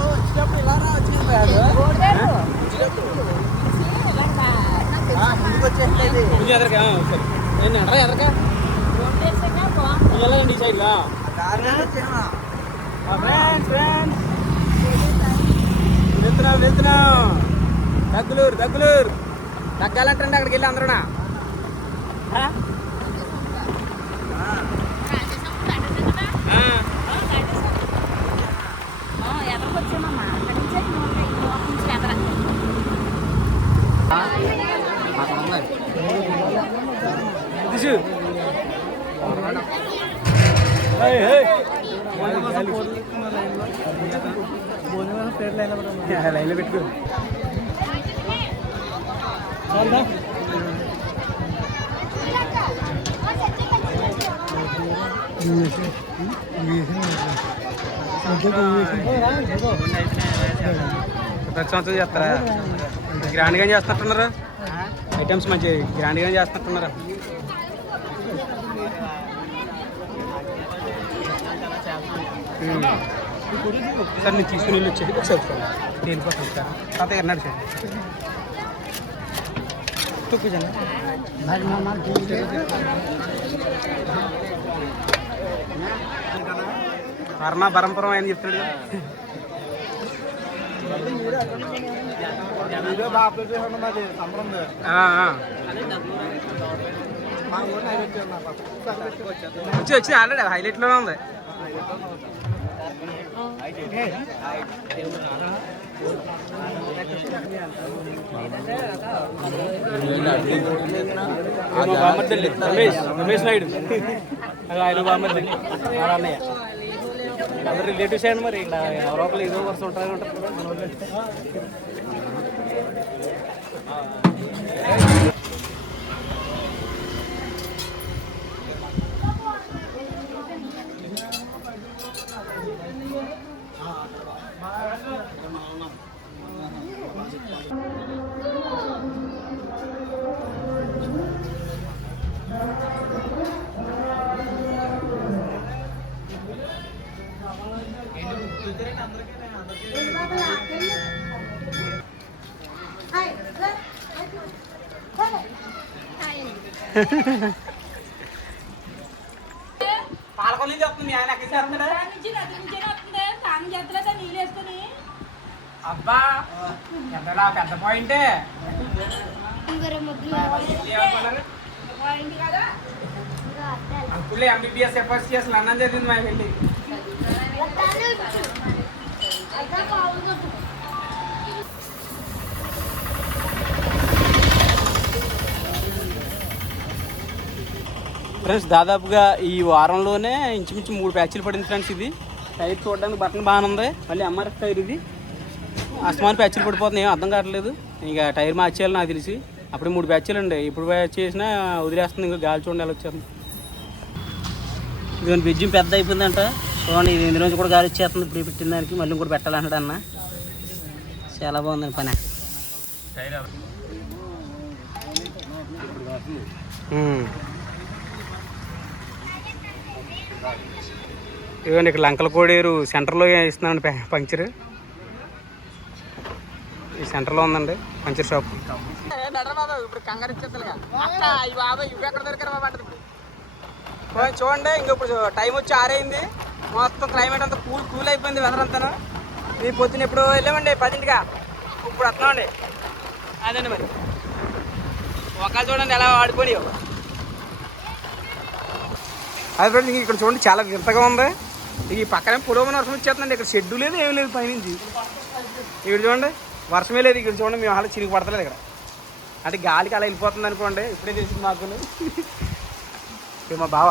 వచ్చినప్పుడు ఇలా వెళ్ళండి ఈ సైడ్గా ఫ్రెండ్స్ ఫ్రెండ్స్ వెళ్తున్నాం వెళ్తున్నాం దగ్గులూరు దగ్గులూరు తగ్గాలంటండి అక్కడికి వెళ్ళి అందరూనా దిశు లైన్లో పెట్టుకో. ప్రతి సంవత్సరం చేస్తారా? గ్రాండ్గా చేస్తున్నట్టున్నారు? ఐటమ్స్ మంచి గ్రాండ్గా చేస్తున్నట్టున్నారా? సార్ నేను తీసుకుని వెళ్ళి వచ్చేది ఒకసారి చూడండి. దేని కోసం సార్ తాత ఎన్నాడు సార్ కూర్చోండి వర్మ బరంపురం ఆయన చెప్తాడు కదా. వీడియో బాగా అప్లోడ్ చేసాను మాది సంబరం ఆ, ఆ. మా ఊరు నైట్ వచ్చాను నా పక్కన వచ్చి వచ్చి ఆల్రెడీ హైలైట్లోనే ఉంది ఏమో బామ్మర్దండి, రమేష్ నాయుడు ఆయన బామ్మర్దండి అన్నయ్య అందరు రిలేటివ్స్ అండి మరి ఎవరో ఒకరు ఏదో వరుస ఉంటారు అబ్బా ఎంతలా పెద్ద పాయింటే. అంకులే ఎంబీబీఎస్ ఎఫర్ట్స్ చేసి లండన్ చదివింది మా వెళ్ళి ఫ్రెండ్స్ దాదాపుగా ఈ వారంలోనే ఇంచుమించు మూడు ప్యాచ్లు పడింది ఫ్రెండ్స్ ఇది. టైర్ చూడడానికి బట్టన్ బాగానే ఉంది. మళ్ళీ ఎంఆర్ఎఫ్ టైర్ ఇది. అస్తమాన్ ప్యాచ్లు పడిపోతున్నాయి ఏం అర్థం కావట్లేదు. ఇంకా టైర్ మార్చేయాలి నాకు తెలిసి. అప్పుడు మూడు ప్యాచ్లు అండి ఇప్పుడు ప్యాచ్ చేసినా వదిలేస్తుంది ఇంకా గాలి చూడండి ఎలా వచ్చేస్తుంది. ఇదిగోండి బిజ్జం పెద్ద అయిపోయిందంట. చూడండి ఇది ఇందు నుంచి కూడా గాలి వచ్చేస్తుంది. ఇప్పుడు పెట్టిన దానికి మళ్ళీ కూడా పెట్టాలంటాడు అన్న. చాలా బాగుందండి పని. ఉమ్. ఇదిగోండి ఇక్కడ లంకల కోడేరు సెంటర్లో ఇస్తున్నాండి పంక్చర్ ఈ సెంటర్లో ఉందండి పంక్చర్ షాప్. ఇప్పుడు ఎక్కడ చూడండి ఇంక ఇప్పుడు టైం వచ్చి ఆరైంది. మొత్తం క్లైమేట్ అంతా కూల్ కూల్ అయిపోయింది వెదర్ అంతా ఈ పొద్దున ఇప్పుడు వెళ్ళామండి పదింటిగా ఇప్పుడు వస్తున్నామండి. అదండి మరి? ఒకళ్ళు చూడండి ఎలా ఆడిపోయి అది ఫ్రెండ్స్ ఇంక ఇక్కడ చూడండి చాలా వింతగా ఉంది. ఈ పక్కనే పొడవున వర్షం వచ్చేస్తుందండి. ఇక్కడ షెడ్డు లేదు ఏమీ లేదు పైనుంచి. ఇక్కడ చూడండి వర్షమే లేదు. ఇక్కడ చూడండి మేము అలా చిరిగి పడతలేదు ఇక్కడ. అంటే గాలికి అలా వెళ్ళిపోతుంది అనుకోండి ఇప్పుడే తెలిసింది మాకు. మా బావ!